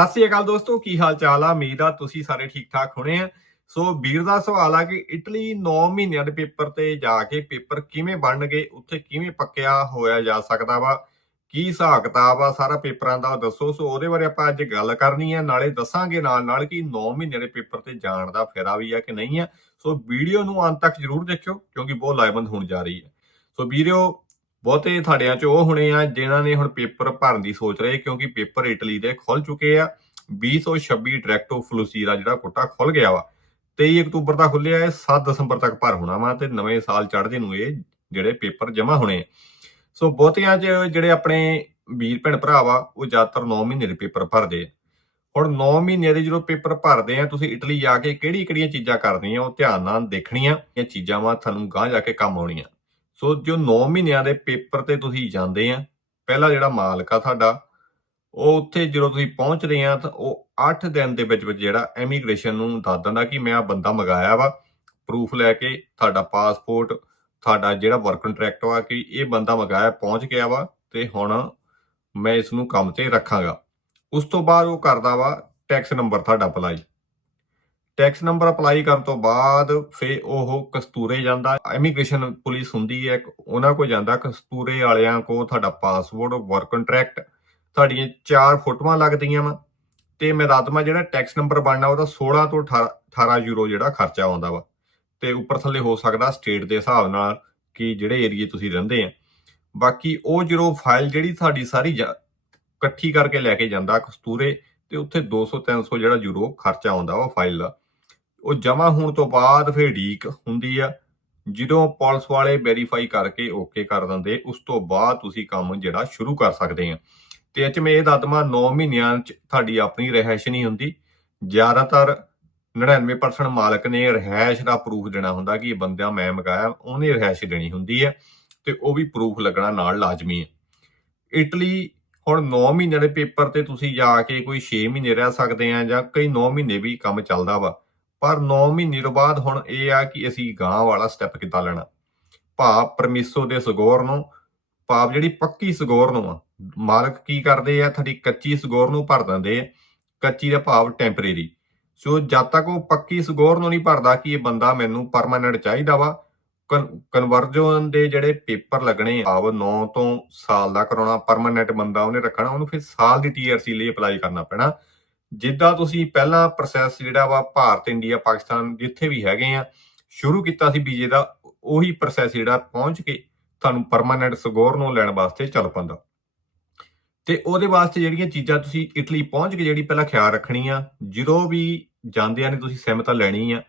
ਸਤਿ ਸ੍ਰੀ ਅਕਾਲ ਦੋਸਤੋ, ਕੀ ਹਾਲ ਚਾਲ ਆ? ਉਮੀਦ ਆ ਤੁਸੀਂ ਸਾਰੇ ਠੀਕ ਠਾਕ ਹੋਣੇ ਆ। ਸੋ ਵੀਰ ਦਾ ਸਵਾਲ ਆ ਕਿ ਇਟਲੀ 9 ਮਹੀਨਿਆਂ ਦੇ ਪੇਪਰ ਤੇ ਜਾ ਕੇ ਪੇਪਰ ਕਿਵੇਂ ਬਣਨਗੇ, ਉੱਥੇ ਕਿਵੇਂ ਪੱਕਿਆ ਹੋਇਆ ਜਾ ਸਕਦਾ ਵਾ? ਕੀ ਹਿਸਾਬ ਕਿਤਾਬ ਆ ਸਾਰਾ ਪੇਪਰਾਂ ਦਾ, ਦੱਸੋ? ਸੋ ਉਹਦੇ ਬਾਰੇ ਆਪਾਂ ਅੱਜ ਗੱਲ ਕਰਨੀ ਆ, ਨਾਲੇ ਦੱਸਾਂਗੇ ਨਾਲ ਨਾਲ ਕਿ 9 ਮਹੀਨਿਆਂ ਦੇ ਪੇਪਰ ਤੇ ਜਾਣ ਦਾ ਫਾਇਦਾ ਵੀ ਆ ਕਿ ਨਹੀਂ ਆ। ਸੋ ਵੀਡੀਓ ਨੂੰ ਅੰਤ ਤੱਕ ਜਰੂਰ ਦੇਖਿਓ, ਕਿਉਂਕਿ ਬਹੁਤ ਲਾਇਬੰਦ ਹੋਣ ਜਾ ਰਹੀ ਹੈ ਸੋ ਵੀਡੀਓ ਬਹੁਤੇ ਤੁਹਾਡਿਆਂ ਚ ਉਹ ਹੋਣੇ ਆ ਜਿਨ੍ਹਾਂ ਨੇ ਹੁਣ ਪੇਪਰ ਭਰਨ ਦੀ ਸੋਚ ਰਹੇ, ਕਿਉਂਕਿ ਪੇਪਰ ਇਟਲੀ ਦੇ ਖੁੱਲ ਚੁੱਕੇ ਆ। 2026 ਡਾਇਰੈਕਟੋ ਫਲੂਸੀ ਦਾ ਜਿਹੜਾ ਕੋਟਾ ਖੁੱਲ ਗਿਆ ਵਾ। 23 ਅਕਤੂਬਰ ਦਾ ਖੁੱਲਿਆ ਹੈ 7 ਦਸੰਬਰ ਤੱਕ ਭਰ ਹੋਣਾ ਵਾ ਤੇ ਨਵੇਂ ਸਾਲ ਚੜ੍ਹਦੇ ਨੂੰ ਇਹ ਜਿਹੜੇ ਪੇਪਰ ਜਮ੍ਹਾਂ ਹੋਣੇ ਆ। ਸੋ ਬਹੁਤਿਆਂ ਚ ਜਿਹੜੇ ਆਪਣੇ ਵੀਰ ਭੈਣ ਭਰਾ ਵਾ, ਉਹ ਜ਼ਿਆਦਾਤਰ 9 ਮਹੀਨੇ ਦੇ ਪੇਪਰ ਭਰਦੇ ਆ। ਹੁਣ 9 ਮਹੀਨੇ ਦੇ ਜਦੋਂ ਪੇਪਰ ਭਰਦੇ ਆ, ਤੁਸੀਂ ਇਟਲੀ ਜਾ ਕੇ ਕਿਹੜੀ ਕਿਹੜੀਆਂ ਚੀਜ਼ਾਂ ਕਰਨੀਆਂ, ਉਹ ਧਿਆਨ ਨਾਲ ਦੇਖਣੀਆਂ, ਇਹ ਚੀਜ਼ਾਂ ਵਾ ਤੁਹਾਨੂੰ ਗਾਂ ਜਾ ਕੇ ਕੰਮ ਆਉਣੀਆਂ। ਸੋ ਜੋ 9 ਮਹੀਨਿਆਂ ਦੇ ਪੇਪਰ ਤੇ ਤੁਸੀਂ ਜਾਂਦੇ ਆ, ਪਹਿਲਾ ਜਿਹੜਾ ਮਾਲਕ ਆ ਤੁਹਾਡਾ, ਉਹ ਉੱਥੇ ਜਦੋਂ ਤੁਸੀਂ ਪਹੁੰਚਦੇ ਆ ਤਾਂ ਉਹ 8 ਦਿਨ ਦੇ ਵਿੱਚ ਵਿੱਚ ਜਿਹੜਾ ਇਮੀਗ੍ਰੇਸ਼ਨ ਨੂੰ ਦੱਸ ਦਿੰਦਾ ਕਿ ਮੈਂ ਆ ਬੰਦਾ ਮੰਗਾਇਆ ਵਾ ਪ੍ਰੂਫ ਲੈ ਕੇ ਤੁਹਾਡਾ ਪਾਸਪੋਰਟ ਤੁਹਾਡਾ ਜਿਹੜਾ ਵਰਕ ਕੰਟਰੈਕਟ ਵਾ ਕਿ ਇਹ ਬੰਦਾ ਮੰਗਾਇਆ, ਪਹੁੰਚ ਗਿਆ ਵਾ ਤੇ ਹੁਣ ਮੈਂ ਇਸ ਨੂੰ ਕੰਮ ਤੇ ਰੱਖਾਂਗਾ। ਉਸ ਤੋਂ ਬਾਅਦ ਉਹ ਕਰਦਾ ਵਾ ਟੈਕਸ ਨੰਬਰ ਤੁਹਾਡਾ ਅਪਲਾਈ ਟੈਕਸ ਨੰਬਰ ਅਪਲਾਈ ਕਰਨ ਤੋਂ ਬਾਅਦ ਫੇ ਉਹ ਕਸਤੂਰੇ ਜਾਂਦਾ। ਇਮੀਗ੍ਰੇਸ਼ਨ ਪੁਲਿਸ ਹੁੰਦੀ ਹੈ, ਉਹਨਾਂ ਕੋਲ ਜਾਂਦਾ। ਕਸਤੂਰੇ ਵਾਲਿਆਂ ਕੋ ਤੁਹਾਡਾ ਪਾਸਪੋਰਟ ਵਰਕ ਕੰਟਰੈਕਟ ਤੁਹਾਡੀਆਂ ਚਾਰ ਫੋਟੋਆਂ ਲੱਗਦੀਆਂ ਵਾ। ਤੇ ਮੈਦਾਤਮਾ ਜਿਹੜਾ ਟੈਕਸ ਨੰਬਰ ਬਣਨਾ, ਉਹਦਾ 16 ਤੋਂ 18 18 ਯੂਰੋ ਜਿਹੜਾ ਖਰਚਾ ਆਉਂਦਾ ਵਾ। ਤੇ ਉੱਪਰ ਥੱਲੇ ਹੋ ਸਕਦਾ ਸਟੇਟ ਦੇ ਹਿਸਾਬ ਨਾਲ ਕਿ ਜਿਹੜੇ ਏਰੀਏ ਤੁਸੀਂ ਰਹਿੰਦੇ ਆ। ਬਾਕੀ ਉਹ ਜੀਰੋ ਫਾਈਲ ਜਿਹੜੀ ਤੁਹਾਡੀ ਸਾਰੀ ਇਕੱਠੀ ਕਰਕੇ ਲੈ ਕੇ ਜਾਂਦਾ ਕਸਤੂਰੇ, ਤੇ ਉੱਥੇ 200 300 ਜਿਹੜਾ ਯੂਰੋ ਖਰਚਾ ਆਉਂਦਾ ਵਾ ਫਾਈਲ ਦਾ। ਉਹ ਜਮਾ ਹੋਣ ਤੋਂ ਬਾਅਦ ਫਿਰ ਢੀਕ ਹੁੰਦੀ ਆ। ਜਦੋਂ ਪੁਲਿਸ ਵਾਲੇ ਵੈਰੀਫਾਈ ਕਰਕੇ ਓਕੇ ਕਰ ਦਿੰਦੇ, ਉਸ ਤੋਂ ਬਾਅਦ ਤੁਸੀਂ ਕੰਮ ਜਿਹੜਾ ਸ਼ੁਰੂ ਕਰ ਸਕਦੇ ਆ। ਤੇ ਅੱਜ ਮੈਂ ਇਹ ਦਦਮਾ 9 ਮਹੀਨਿਆਂ ਚ ਤੁਹਾਡੀ ਆਪਣੀ ਰਹਿائش ਨਹੀਂ ਹੁੰਦੀ। ਜ਼ਿਆਦਾਤਰ 99% ਮਾਲਕ ਨੇ ਰਹਿائش ਦਾ ਪ੍ਰੂਫ ਦੇਣਾ ਹੁੰਦਾ ਕਿ ਇਹ ਬੰਦਾ ਮੈਂ ਮਗਾਇਆ, ਉਹਨੇ ਰਹਿائش ਦੇਣੀ ਹੁੰਦੀ ਹੈ ਤੇ ਉਹ ਵੀ ਪ੍ਰੂਫ ਲੱਗਣਾ ਨਾਲ ਲਾਜ਼ਮੀ ਹੈ ਇਟਲੀ ਹੁਣ 9 ਮਹੀਨੇ ਦੇ ਪੇਪਰ ਤੇ ਤੁਸੀਂ ਜਾ ਕੇ ਕੋਈ 6 ਮਹੀਨੇ ਰਹਿ ਸਕਦੇ ਆ ਜਾਂ ਕਈ 9 ਮਹੀਨੇ ਵੀ ਕੰਮ ਚੱਲਦਾ ਵਾ। ਪਰ 9 ਮਹੀਨੇ ਤੋਂ ਬਾਅਦ ਹੁਣ ਇਹ ਆ ਕਿ ਅਸੀਂ ਗਾਂ ਵਾਲਾ ਸਟੈਪ ਕਿੱਦਾਂ ਲੈਣਾ। ਭਾਵ ਪਰਮਿਸੋ ਦੇ ਸਗੋਰ ਨੂੰ ਭਾਵ ਜਿਹੜੀ ਪੱਕੀ ਸਗੋਰ ਨੂੰ ਆ, ਮਾਲਕ ਕੀ ਕਰਦੇ ਆ, ਤੁਹਾਡੀ ਕੱਚੀ ਸਗੋਰ ਨੂੰ ਭਰ ਦਿੰਦੇ ਆ, ਕੱਚੀ ਦਾ ਭਾਵ ਟੈਂਪਰੇਰੀ ਸੋ ਜਦ ਤੱਕ ਉਹ ਪੱਕੀ ਸਗੋਰ ਨੂੰ ਨਹੀਂ ਭਰਦਾ ਕਿ ਇਹ ਬੰਦਾ ਮੈਨੂੰ ਪਰਮਾਨੈਂਟ ਚਾਹੀਦਾ ਵਾ ਕਨਵਰਜਨ ਦੇ ਜਿਹੜੇ ਪੇਪਰ ਲੱਗਣੇ ਭਾਵ 9 ਤੋਂ ਸਾਲ ਦਾ ਕਰਾਉਣਾ ਪਰਮਾਨੈਂਟ ਬੰਦਾ ਉਹਨੇ ਰੱਖਣਾ, ਉਹਨੂੰ ਫਿਰ ਸਾਲ ਦੀ ਟੀਆਰਸੀ ਲਈ ਅਪਲਾਈ ਕਰਨਾ ਪੈਣਾ। ਜਿੱਦਾਂ ਤੁਸੀਂ ਪਹਿਲਾਂ ਪ੍ਰੋਸੈਸ ਜਿਹੜਾ ਵਾ ਭਾਰਤ, ਇੰਡੀਆ, ਪਾਕਿਸਤਾਨ ਜਿੱਥੇ ਵੀ ਹੈਗੇ ਆ, ਸ਼ੁਰੂ ਕੀਤਾ ਸੀ ਵੀਜ਼ੇ ਦਾ, ਉਹੀ ਪ੍ਰੋਸੈਸ ਜਿਹੜਾ ਪਹੁੰਚ ਕੇ ਤੁਹਾਨੂੰ ਪਰਮਾਨੈਂਟ ਸਗੋਰ ਨੂੰ ਲੈਣ ਵਾਸਤੇ ਚੱਲ ਪੈਂਦਾ। ਤੇ ਉਹਦੇ ਵਾਸਤੇ ਜਿਹੜੀਆਂ ਚੀਜ਼ਾਂ ਤੁਸੀਂ ਇਟਲੀ ਪਹੁੰਚ ਕੇ ਜਿਹੜੀ ਪਹਿਲਾਂ ਖਿਆਲ ਰੱਖਣੀ ਆ, ਜਦੋਂ ਵੀ ਜਾਂਦਿਆਂ ਨੇ ਤੁਸੀਂ ਸਹਿਮਤਾ ਲੈਣੀ ਆ,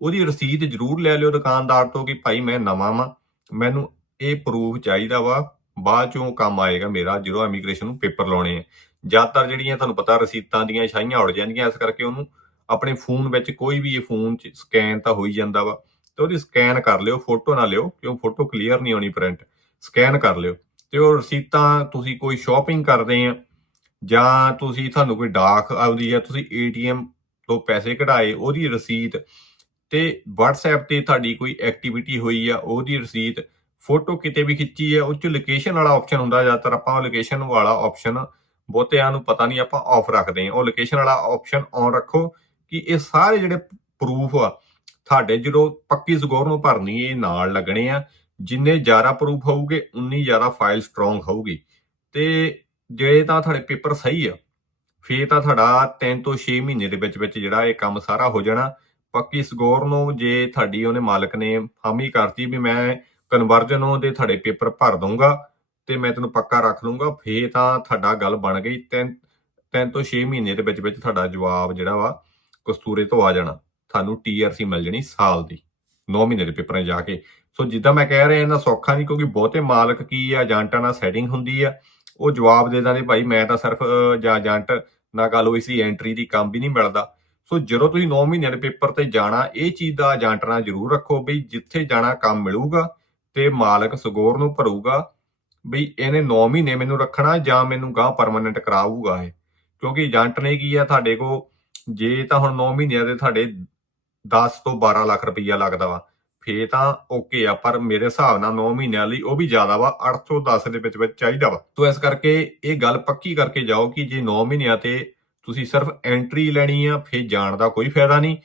ਉਹਦੀ ਰਸੀਦ ਜ਼ਰੂਰ ਲੈ ਲਿਓ ਦੁਕਾਨਦਾਰ ਤੋਂ ਕਿ ਭਾਈ ਮੈਂ ਨਵਾਂ ਵਾਂ, ਮੈਨੂੰ ਇਹ ਪ੍ਰੂਫ ਚਾਹੀਦਾ ਵਾ, ਬਾਅਦ ਚੋਂ ਕੰਮ ਆਏਗਾ ਮੇਰਾ ਜਦੋਂ ਇਮੀਗ੍ਰੇਸ਼ਨ ਨੂੰ ਪੇਪਰ ਲਾਉਣੇ ਆ। ਜ਼ਿਆਦਾਤਰ ਜਿਹੜੀਆਂ ਤੁਹਾਨੂੰ ਪਤਾ ਰਸੀਤਾਂ ਦੀਆਂ ਛਾਈਆਂ ਉੜ ਜਾਂਦੀਆਂ, ਇਸ ਕਰਕੇ ਉਹਨੂੰ ਆਪਣੇ ਫੋਨ ਵਿੱਚ ਕੋਈ ਵੀ ਇਹ ਫੋਨ 'ਚ ਸਕੈਨ ਤਾਂ ਹੋ ਹੀ ਜਾਂਦਾ ਵਾ, ਤੇ ਉਹਦੀ ਸਕੈਨ ਕਰ ਲਿਓ, ਫੋਟੋ ਨਾ ਲਿਓ, ਕਿਉਂ ਫੋਟੋ ਕਲੀਅਰ ਨਹੀਂ ਆਉਣੀ ਪ੍ਰਿੰਟ, ਸਕੈਨ ਕਰ ਲਿਓ। ਤੇ ਉਹ ਰਸੀਤਾਂ ਤੁਸੀਂ ਕੋਈ ਸ਼ਾਪਿੰਗ ਕਰਦੇ ਆ, ਜਾਂ ਤੁਸੀਂ ਤੁਹਾਨੂੰ ਕੋਈ ਡਾਕ ਆਉਂਦੀ ਹੈ ਤੁਸੀਂ ਏਟੀਐਮ ਤੋਂ ਪੈਸੇ ਕਢਾਏ, ਉਹਦੀ ਰਸੀਦ ਤੇ WhatsApp ਤੇ ਤੁਹਾਡੀ ਕੋਈ ਐਕਟੀਵਿਟੀ ਹੋਈ ਆ, ਉਹਦੀ ਰਸੀਦ ਫੋਟੋ ਕਿਤੇ ਵੀ ਖਿੱਚੀ ਆ, ਉਹ ਚ ਲੋਕੇਸ਼ਨ ਵਾਲਾ ਆਪਸ਼ਨ ਹੁੰਦਾ, ਜ਼ਿਆਦਾਤਰ ਆਪਾਂ ਲੋਕੇਸ਼ਨ ਵਾਲਾ ਆਪਸ਼ਨ ਬਹੁਤਿਆਂ ਨੂੰ ਪਤਾ ਨਹੀਂ ਆਪਾਂ ਆਫ ਰੱਖਦੇ ਆ ਉਹ ਲੋਕੇਸ਼ਨ ਵਾਲਾ ਆਪਸ਼ਨ ਔਨ ਰੱਖੋ ਕਿ ਇਹ ਸਾਰੇ ਜਿਹੜੇ ਪ੍ਰੂਫ ਆ, ਤੁਹਾਡੇ ਜਦੋਂ ਪੱਕੀ ਸਗੋਰ ਨੂੰ ਭਰਨੀ ਇਹ ਨਾਲ ਲੱਗਣੇ ਆ। ਜਿੰਨੇ ਜ਼ਿਆਦਾ ਪ੍ਰੂਫ ਹੋਊਗੇ, ਉਨੀ ਜ਼ਿਆਦਾ ਫਾਈਲ ਸਟਰੋਂਗ ਹੋਊਗੀ। ਤੇ ਜੇ ਤਾਂ ਤੁਹਾਡੇ ਪੇਪਰ ਸਹੀ ਆ, ਫੇਰ ਤਾਂ ਤੁਹਾਡਾ 3 ਤੋਂ 6 ਮਹੀਨੇ ਦੇ ਵਿੱਚ ਵਿੱਚ ਜਿਹੜਾ ਇਹ ਕੰਮ ਸਾਰਾ ਹੋ ਜਾਣਾ। ਪੱਕੀ ਸਗੋਰ ਨੂੰ ਜੇ ਤੁਹਾਡੀ ਉਹਨੇ ਮਾਲਕ ਨੇ ਹਾਮੀ ਕਰਤੀ ਵੀ ਮੈਂ ਕਨਵਰਜਨ ਉਹਦੇ ਤੁਹਾਡੇ ਪੇਪਰ ਭਰ ਦਊਂਗਾ ਤੇ ਮੈਂ ਤੈਨੂੰ ਪੱਕਾ ਰੱਖ ਲੂੰਗਾ ਫੇਰ ਤਾਂ ਤੁਹਾਡਾ ਗੱਲ ਬਣ ਗਈ 3 3 ਤੋਂ 6 ਮਹੀਨੇ ਦੇ ਵਿੱਚ ਵਿੱਚ ਤੁਹਾਡਾ ਜਵਾਬ ਜਿਹੜਾ ਵਾ ਕਸਤੂਰੇ ਤੋਂ ਆ ਜਾਣਾ। ਤੁਹਾਨੂੰ ਟੀਆਰਸੀ ਮਿਲ ਜਣੀ ਸਾਲ ਦੀ 9 ਮਹੀਨੇ ਦੇ ਪੇਪਰਾਂ ਜਾ ਕੇ। ਸੋ ਜਿੱਦਾਂ ਮੈਂ ਕਹਿ ਰਿਹਾ, ਇਹਨਾਂ ਸੌਖਾ ਨਹੀਂ, ਕਿਉਂਕਿ ਬਹੁਤੇ ਮਾਲਕ ਕੀ ਆ, ਏਜੰਟਾਂ ਨਾਲ ਸੈਟਿੰਗ ਹੁੰਦੀ ਆ। ਉਹ ਜਵਾਬ ਦੇ ਦਿੰਦੇ, ਭਾਈ ਮੈਂ ਤਾਂ ਸਿਰਫ ਜਾਂ ਏਜੰਟ ਨਾ ਗੱਲ ਹੋਈ ਸੀ ਐਂਟਰੀ ਦੀ ਕੰਮ ਵੀ ਨਹੀਂ ਮਿਲਦਾ। ਸੋ ਜਦੋਂ ਤੁਸੀਂ 9 ਮਹੀਨਿਆਂ ਦੇ ਪੇਪਰ ਤੇ ਜਾਣਾ, ਇਹ ਚੀਜ਼ ਦਾ ਏਜੰਟ ਨਾਲ ਜ਼ਰੂਰ ਰੱਖੋ ਵੀ ਜਿੱਥੇ ਜਾਣਾ ਕੰਮ ਮਿਲੂਗਾ ਤੇ ਮਾਲਕ ਸਗੋਰ ਨੂੰ ਭਰੂਗਾ। ਵੀ ਇਹਨੇ 9 ਮਹੀਨੇ ਮੈਨੂੰ ਰੱਖਣਾ ਜਾਂ ਮੈਨੂੰ ਗਾਂ ਪਰਮਨੈਂਟ ਕਰਾਊਗਾ ਇਹ। ਕਿਉਂਕਿ ਏਜੰਟ ਨੇ ਕੀ ਆ, ਤੁਹਾਡੇ ਕੋ ਜੇ ਤਾਂ ਹੁਣ 9 ਮਹੀਨਿਆਂ ਦੇ ਤੁਹਾਡੇ 10 ਤੋਂ 12 ਲੱਖ ਰੁਪਈਆ ਲੱਗਦਾ ਵਾ ਫੇ ਤਾਂ ਓਕੇ ਆ, ਪਰ ਮੇਰੇ ਹਿਸਾਬ ਨਾਲ 9 ਮਹੀਨਿਆਂ ਲਈ ਉਹ ਵੀ ਜ਼ਿਆਦਾ ਵਾ 8 ਤੋਂ 10 ਦੇ ਵਿੱਚ ਵਿੱਚ ਚਾਹੀਦਾ ਵਾ। ਤੋ ਇਸ ਕਰਕੇ ਇਹ ਗੱਲ ਪੱਕੀ ਕਰਕੇ ਜਾਓ ਕਿ ਜੇ 9 ਮਹੀਨਿਆਂ ਤੇ ਤੁਸੀਂ ਸਿਰਫ ਐਂਟਰੀ ਲੈਣੀ ਆ, ਫੇਰ ਜਾਣ ਦਾ ਕੋਈ ਫਾਇਦਾ ਨਹੀਂ।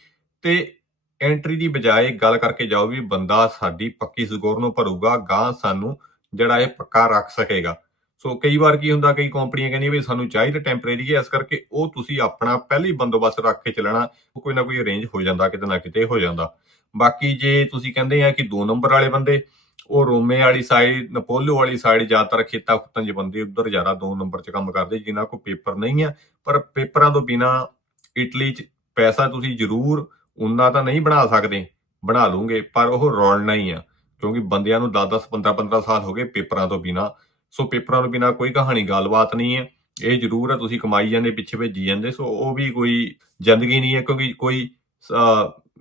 ਤੇ ਐਂਟਰੀ ਦੀ ਬਜਾਏ ਗੱਲ ਕਰਕੇ ਜਾਓ ਵੀ ਬੰਦਾ ਸਾਡੀ ਪੱਕੀ ਸਕੋਰ ਨੂੰ ਭਰੂਗਾ ਗਾਂ ਸਾਨੂੰ ਜਿਹੜਾ ਇਹ ਪੱਕਾ ਰੱਖ ਸਕੇਗਾ। ਸੋ ਕਈ ਵਾਰ ਕੀ ਹੁੰਦਾ, ਕਈ ਕੰਪਨੀਆਂ ਕਹਿੰਦੀਆਂ ਵੀ ਸਾਨੂੰ ਚਾਹੀਦਾ ਟੈਂਪਰੇਰੀ ਹੈ, ਇਸ ਕਰਕੇ ਉਹ ਤੁਸੀਂ ਆਪਣਾ ਪਹਿਲੀ ਬੰਦੋਬਸਤ ਰੱਖ ਕੇ ਚੱਲਣਾ ਕੋਈ ਨਾ ਕੋਈ ਅਰੇਂਜ ਹੋ ਜਾਂਦਾ, ਕਿਤੇ ਨਾ ਕਿਤੇ ਹੋ ਜਾਂਦਾ। ਬਾਕੀ ਜੇ ਤੁਸੀਂ ਕਹਿੰਦੇ ਆ ਕਿ ਦੋ ਨੰਬਰ ਵਾਲੇ ਬੰਦੇ, ਉਹ ਰੋਮੇ ਵਾਲੀ ਸਾਈਡ ਨਪੋਲੋ ਵਾਲੀ ਸਾਈਡ ਜ਼ਿਆਦਾਤਰ ਖੇਤਾਂ ਖੁੱਤਾਂ 'ਚ ਬੰਦੇ ਉੱਧਰ ਜ਼ਿਆਦਾ ਦੋ ਨੰਬਰ 'ਚ ਕੰਮ ਕਰਦੇ ਜਿਨ੍ਹਾਂ ਕੋਲ ਪੇਪਰ ਨਹੀਂ ਆ, ਪਰ ਪੇਪਰਾਂ ਤੋਂ ਬਿਨਾ ਇਟਲੀ 'ਚ ਪੈਸਾ ਤੁਸੀਂ ਜ਼ਰੂਰ ਉਨਾ ਤਾਂ ਨਹੀਂ ਬਣਾ ਸਕਦੇ, ਬਣਾ ਲੂਗੇ ਪਰ ਉਹ ਰੋਲਣਾ ਹੀ ਆ। ਕਿਉਂਕਿ ਬੰਦਿਆਂ ਨੂੰ 10-10 15-15 ਸਾਲ ਹੋ ਗਏ ਪੇਪਰਾਂ ਤੋਂ ਬਿਨਾ। ਸੋ ਪੇਪਰਾਂ ਤੋਂ ਬਿਨਾ ਕੋਈ ਕਹਾਣੀ, ਗੱਲਬਾਤ ਨਹੀਂ ਹੈ। ਇਹ ਜ਼ਰੂਰ ਹੈ ਤੁਸੀਂ ਕਮਾਈ ਜਾਂਦੇ, ਪਿੱਛੇ ਭੇਜੀ ਜਾਂਦੇ। ਸੋ ਉਹ ਵੀ ਕੋਈ ਜ਼ਿੰਦਗੀ ਨਹੀਂ ਹੈ ਕਿਉਂਕਿ ਕੋਈ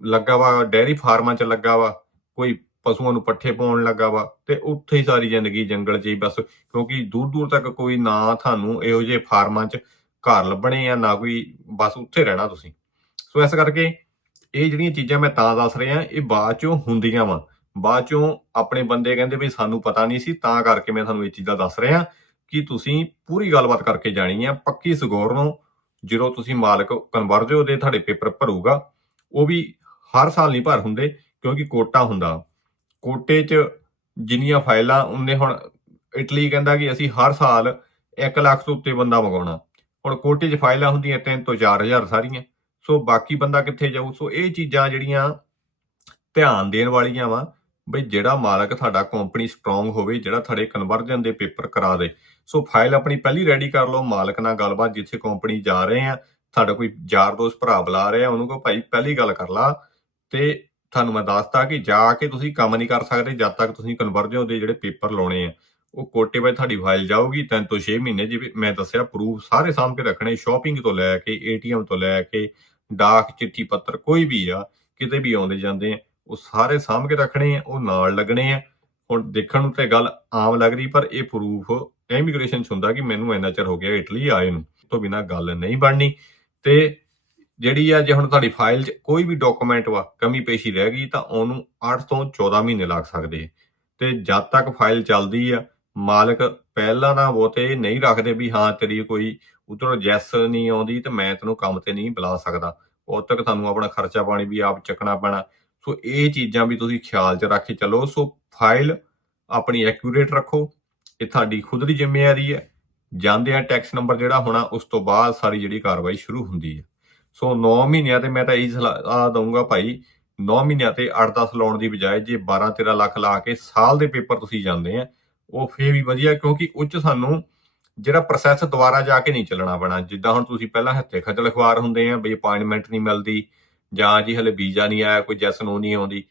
ਲੱਗਾ ਵਾ, ਡੈਰੀ ਫਾਰਮਾਂ 'ਚ ਲੱਗਾ ਵਾ। ਕੋਈ ਪਸ਼ੂਆਂ ਨੂੰ ਪੱਠੇ ਪਾਉਣ ਲੱਗਾ ਵਾ ਤੇ ਉੱਥੇ ਹੀ ਸਾਰੀ ਜ਼ਿੰਦਗੀ ਜੰਗਲ 'ਚ ਹੀ ਬਸ। ਕਿਉਂਕਿ ਦੂਰ ਦੂਰ ਤੱਕ ਕੋਈ ਨਾ ਤੁਹਾਨੂੰ ਇਹੋ ਜਿਹੇ ਫਾਰਮਾਂ 'ਚ ਘਰ ਲੱਭਣੇ ਆ, ਨਾ ਕੋਈ ਬਸ ਉੱਥੇ ਰਹਿਣਾ ਤੁਸੀਂ। ਸੋ ਇਸ ਕਰਕੇ ਇਹ ਜਿਹੜੀਆਂ ਚੀਜ਼ਾਂ ਮੈਂ ਤਾਂ ਦੱਸ ਰਿਹਾ, ਇਹ ਬਾਅਦ ਚੋਂ ਹੁੰਦੀਆਂ ਵਾ। ਬਾਅਦ ਚੋਂ ਆਪਣੇ ਬੰਦੇ ਕਹਿੰਦੇ ਵੀ ਸਾਨੂੰ ਪਤਾ ਨਹੀਂ ਸੀ, ਤਾਂ ਕਰਕੇ ਮੈਂ ਤੁਹਾਨੂੰ ਇਹ ਚੀਜ਼ਾਂ ਦੱਸ ਰਿਹਾ ਕਿ ਤੁਸੀਂ ਪੂਰੀ ਗੱਲਬਾਤ ਕਰਕੇ ਜਾਣੀ ਆ। ਪੱਕੀ ਸਗੋਰ ਨੂੰ ਜਦੋਂ ਤੁਸੀਂ ਮਾਲਕ ਕਨਵਰਜ ਉਹਦੇ ਤੁਹਾਡੇ ਪੇਪਰ ਭਰੂਗਾ, ਉਹ ਵੀ ਹਰ ਸਾਲ ਨਹੀਂ ਭਰ ਹੁੰਦੇ, ਕਿਉਂਕਿ ਕੋਟਾ ਹੁੰਦਾ। ਕੋਟੇ 'ਚ ਜਿੰਨੀਆਂ ਫਾਈਲਾਂ, ਉਹਨੇ ਹੁਣ ਇਟਲੀ ਕਹਿੰਦਾ ਕਿ ਅਸੀਂ ਹਰ ਸਾਲ 1 ਲੱਖ ਤੋਂ ਉੱਤੇ ਬੰਦਾ ਮੰਗਾਉਣਾ। ਹੁਣ ਕੋਟੇ 'ਚ ਫਾਈਲਾਂ ਹੁੰਦੀਆਂ 3 ਤੋਂ 4000 ਸਾਰੀਆਂ। ਸੋ ਬਾਕੀ ਬੰਦਾ ਕਿੱਥੇ ਜਾਊ? ਸੋ ਇਹ ਚੀਜ਼ਾਂ ਜਿਹੜੀਆਂ ਧਿਆਨ ਦੇਣ ਵਾਲੀਆਂ ਵਾ ਬਈ ਜਿਹੜਾ ਮਾਲਕ ਤੁਹਾਡਾ ਕੰਪਨੀ ਸਟਰੋਂਗ ਹੋਵੇ, ਜਿਹੜਾ ਤੁਹਾਡੇ ਕਨਵਰਜਨ ਦੇ ਪੇਪਰ ਕਰਾ ਦੇ। ਸੋ ਫਾਈਲ ਆਪਣੀ ਪਹਿਲੀ ਰੈਡੀ ਕਰ ਲਓ, ਮਾਲਕ ਨਾਲ ਗੱਲਬਾਤ ਜਿੱਥੇ ਕੰਪਨੀ ਜਾ ਰਹੇ ਆ, ਤੁਹਾਡਾ ਕੋਈ ਯਾਰ ਦੋਸਤ, ਭਰਾ ਬੁਲਾ ਰਿਹਾ, ਉਹਨੂੰ ਕਹੋ, ਭਾਈ, ਪਹਿਲੀ ਗੱਲ ਕਰ ਲਾ ਤੇ ਤੁਹਾਨੂੰ ਮੈਂ ਦੱਸਤਾ ਕਿ ਜਾ ਕੇ ਤੁਸੀਂ ਕੰਮ ਨਹੀਂ ਕਰ ਸਕਦੇ, ਜਦ ਤੱਕ ਤੁਸੀਂ ਕਨਵਰਜਨ ਦੇ ਜਿਹੜੇ ਪੇਪਰ ਲਾਉਣੇ ਆ, ਉਹ ਕੋਟੇ ਵਿੱਚ ਤੁਹਾਡੀ ਫਾਈਲ ਜਾਊਗੀ, ਤਿੰਨ ਤੋਂ 6 ਮਹੀਨੇ ਜਿਵੇਂ ਮੈਂ ਦੱਸਿਆ ਪ੍ਰੂਫ ਸਾਰੇ ਸਾਂਭ ਕੇ ਰੱਖਣੇ ਸ਼ਾਪਿੰਗ ਤੋਂ ਲੈ ਕੇ ਏਟੀਐਮ ਤੋਂ ਲੈ ਕੇ, ਡਾਕ, ਚਿੱਠੀ ਪੱਤਰ ਕੋਈ ਵੀ ਆ, ਕਿਤੇ ਵੀ ਆਉਂਦੇ ਜਾਂਦੇ ਆ ਉਹ ਸਾਰੇ ਸਾਂਭ ਕੇ ਰੱਖਣੇ ਆ, ਉਹ ਨਾਲ ਲੱਗਣੇ ਆ। ਹੁਣ ਦੇਖਣ ਨੂੰ ਤੇ ਗੱਲ ਆਮ ਲੱਗ ਰਹੀ, ਪਰ ਇਹ ਪ੍ਰੂਫ ਇਮੀਗ੍ਰੇਸ਼ਨ ਹੁੰਦਾ ਕਿ ਮੈਨੂੰ ਇੰਨਾ ਚਿਰ ਹੋ ਗਿਆ ਇਟਲੀ ਆਏ ਨੂੰ ਤੋਂ ਬਿਨਾ ਗੱਲ ਨਹੀਂ ਬਣਨੀ। ਤੇ ਜਿਹੜੀ ਆ, ਜੇ ਹੁਣ ਤੁਹਾਡੀ ਫਾਈਲ 'ਚ ਕੋਈ ਵੀ ਡਾਕੂਮੈਂਟ ਵਾ, ਕਮੀ ਪੇਸ਼ੀ ਰਹਿ ਗਈ, ਤਾਂ ਉਹਨੂੰ 8 ਤੋਂ 14 ਮਹੀਨੇ ਲੱਗ ਸਕਦੇ ਤੇ ਜਦ ਤੱਕ ਫਾਈਲ ਚੱਲਦੀ ਆ, ਮਾਲਕ ਪਹਿਲਾਂ ਨਾ ਬਹੁਤੇ ਨਹੀਂ ਰੱਖਦੇ ਵੀ ਹਾਂ, ਤੇਰੀ ਕੋਈ ਉਧਰੋਂ ਜੈਸ ਨਹੀਂ ਆਉਂਦੀ, ਤੇ ਮੈਂ ਤੈਨੂੰ ਕੰਮ ਤੇ ਨਹੀਂ ਬੁਲਾ ਸਕਦਾ। ਉਦੋਂ ਤੱਕ ਤੁਹਾਨੂੰ ਆਪਣਾ ਖਰਚਾ ਪਾਣੀ ਵੀ ਆਪ ਚੱਕਣਾ ਪੈਣਾ। ਸੋ ਇਹ ਚੀਜ਼ਾਂ ਵੀ ਤੁਸੀਂ ਖਿਆਲ 'ਚ ਰੱਖ ਕੇ ਚੱਲੋ। ਸੋ ਫਾਈਲ ਆਪਣੀ ਐਕੂਰੇਟ ਰੱਖੋ। ਇਹ ਤੁਹਾਡੀ ਖੁਦ ਦੀ ਜ਼ਿੰਮੇਵਾਰੀ ਹੈ। ਜਾਂਦੇ ਆ ਟੈਕਸ ਨੰਬਰ ਜਿਹੜਾ ਹੋਣਾ, ਉਸ ਤੋਂ ਬਾਅਦ ਸਾਰੀ ਜਿਹੜੀ ਕਾਰਵਾਈ ਸ਼ੁਰੂ ਹੁੰਦੀ ਹੈ। ਸੋ 9 ਮਹੀਨਿਆਂ ਤੇ ਮੈਂ ਤਾਂ ਇਹੀ ਸਲਾਹ ਦਊਂਗਾ ਭਾਈ 9 ਮਹੀਨਿਆਂ ਤੇ 8-10 ਲਾਉਣ ਦੀ ਬਜਾਏ ਜੇ 12-13 ਲੱਖ ਲਾ ਕੇ ਸਾਲ ਦੇ ਪੇਪਰ ਤੁਸੀਂ ਜਾਂਦੇ ਆ, ਉਹ ਫੇਰ ਵੀ ਵਧੀਆ, ਕਿਉਂਕਿ ਉੱਚ ਸਾਨੂੰ ਜਿਹੜਾ ਪ੍ਰੋਸੈਸ ਦੁਬਾਰਾ ਜਾ ਕੇ ਨਹੀਂ ਚੱਲਣਾ ਪੈਣਾ। ਜਿੱਦਾਂ ਹੁਣ ਤੁਸੀਂ ਪਹਿਲਾਂ ਹੱਥੇ ਖੱਜਲ ਖਵਾਰ ਹੁੰਦੇ ਆ, ਬਈ ਅਪਾਇੰਟਮੈਂਟ ਨਹੀਂ ਮਿਲਦੀ ਜਾਂ ਜੀ ਹਲੇ ਵੀਜ਼ਾ ਨਹੀਂ ਆਇਆ, ਕੋਈ ਜੈਸ ਨੋ ਨਹੀਂ ਆਉਂਦੀ,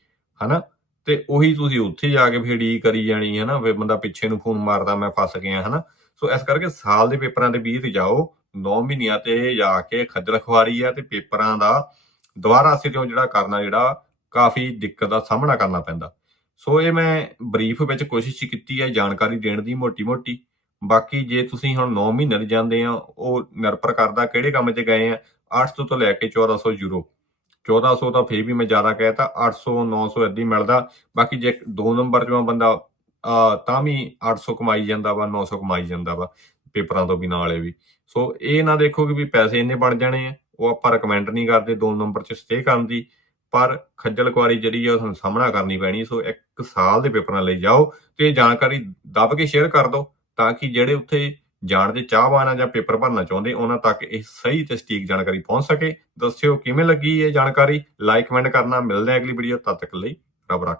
ਹਨਾ? ਤੇ ਉਹੀ ਤੁਸੀਂ ਉੱਥੇ ਜਾ ਕੇ ਫਿਰ ਡੀ ਕਰੀ ਜਾਣੀ ਹੈ ਨਾ ਫਿਰ ਬੰਦਾ ਪਿੱਛੇ ਨੂੰ ਫੋਨ ਮਾਰਦਾ, ਮੈਂ ਫਸ ਗਿਆ, ਹਨਾ? ਸੋ ਇਸ ਕਰਕੇ ਸਾਲ ਦੇ ਪੇਪਰਾਂ ਦੇ 20 ਤੇ ਜਾਓ 9 ਮਹੀਨਿਆਂ ਤੇ ਜਾ ਕੇ ਖੱਜਲ ਖਵਾਰੀ ਆ ਤੇ ਪੇਪਰਾਂ ਦਾ ਦੁਬਾਰਾ ਸਿਰੋਂ ਜਿਹੜਾ ਕਰਨਾ, ਜਿਹੜਾ ਕਾਫੀ ਦਿੱਕਤ ਦਾ ਸਾਹਮਣਾ ਕਰਨਾ ਪੈਂਦਾ। ਸੋ ਇਹ ਮੈਂ ਬਰੀਫ ਵਿੱਚ ਕੋਸ਼ਿਸ਼ ਕੀਤੀ ਹੈ ਜਾਣਕਾਰੀ ਦੇਣ ਦੀ ਮੋਟੀ-ਮੋਟੀ। ਬਾਕੀ ਜੇ ਤੁਸੀਂ ਹੁਣ 9 ਮਹੀਨੇ ਜਾਂਦੇ ਆ, ਉਹ ਨਿਰਭਰ ਕਰਦਾ ਕਿਹੜੇ ਕੰਮ 'ਚ ਗਏ ਆ। 800 ਤੋਂ ਲੈ ਕੇ 1400 ਯੂਰੋ। 1400 ਤਾਂ ਫੇਰ ਵੀ ਮੈਂ ਜ਼ਿਆਦਾ ਕਹਿਤਾ 800 900 ਏਦਾਂ ਹੀ ਮਿਲਦਾ। ਬਾਕੀ ਜੇ ਦੋ ਨੰਬਰ 'ਚੋਂ ਬੰਦਾ ਤਾਂ ਵੀ 800 ਕਮਾਈ ਜਾਂਦਾ ਵਾ 900 ਕਮਾਈ ਜਾਂਦਾ ਵਾ, ਪੇਪਰਾਂ ਤੋਂ ਬਿਨਾਂ ਵਾਲੇ ਵੀ। ਸੋ ਇਹ ਨਾ ਦੇਖੋ ਕਿ ਵੀ ਪੈਸੇ ਇੰਨੇ ਬਣ ਜਾਣੇ ਆ, ਉਹ ਆਪਾਂ ਰეკਮੈਂਡ ਨਹੀਂ ਕਰਦੇ ਦੋ ਨੰਬਰ 'ਚ ਸਟੇ ਕਰਨ ਦੀ। ਪਰ ਖੱਜਲ ਕੁਆਰੀ ਜਿਹੜੀ ਆ, ਉਹ ਤੁਹਾਨੂੰ ਸਾਹਮਣਾ ਕਰਨੀ ਪੈਣੀ ਸੋ ਇੱਕ ਸਾਲ ਦੇ ਪੇਪਰਾਂ ਲਈ ਜਾਓ ਤੇ ਇਹ ਜਾਣਕਾਰੀ ਦੱਬ ਕੇ ਸ਼ੇਅਰ ਕਰ ਦਿਓ, ਤਾਂ ਕਿ ਜਿਹੜੇ ਉੱਥੇ ਜਾਣ ਦੇ ਚਾਹਵਾਨ ਆ ਜਾਂ ਪੇਪਰ ਭਰਨਾ ਚਾਹੁੰਦੇ, ਉਹਨਾਂ ਤੱਕ ਇਹ ਸਹੀ ਤੇ ਸਟੀਕ ਜਾਣਕਾਰੀ ਪਹੁੰਚ ਸਕੇ। ਦੱਸਿਓ ਕਿਵੇਂ ਲੱਗੀ ਇਹ ਜਾਣਕਾਰੀ? ਲਾਈਕ ਕਮੈਂਟ ਕਰਨਾ। ਮਿਲਦੇ ਆ ਅਗਲੀ ਵੀਡੀਓ ਤਦ ਤੱਕ ਲਈ ਰੱਬ ਰੱਖ।